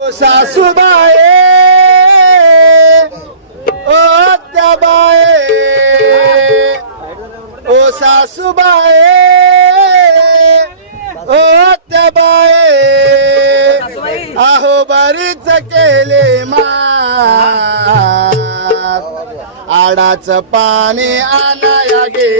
सासूबाये ओ त्याबाये ओ सासूबाये ओ त्याबाये आहो बरीच केले मा आडाच पाणी आणाया गे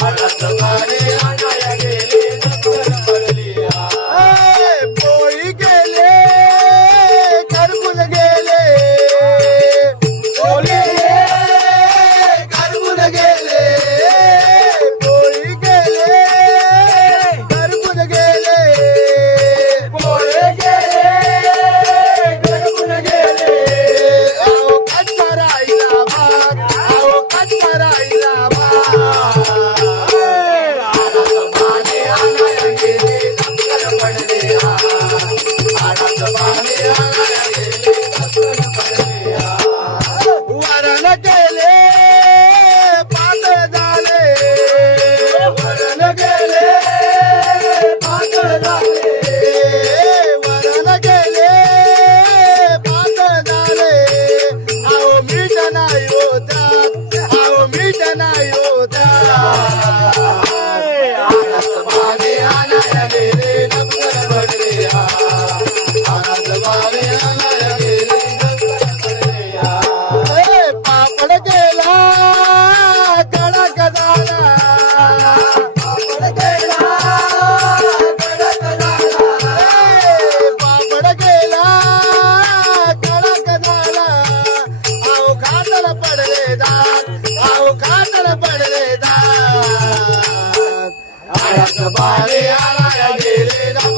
அழகு அழகு Bali, Alaya, Dili, Dama.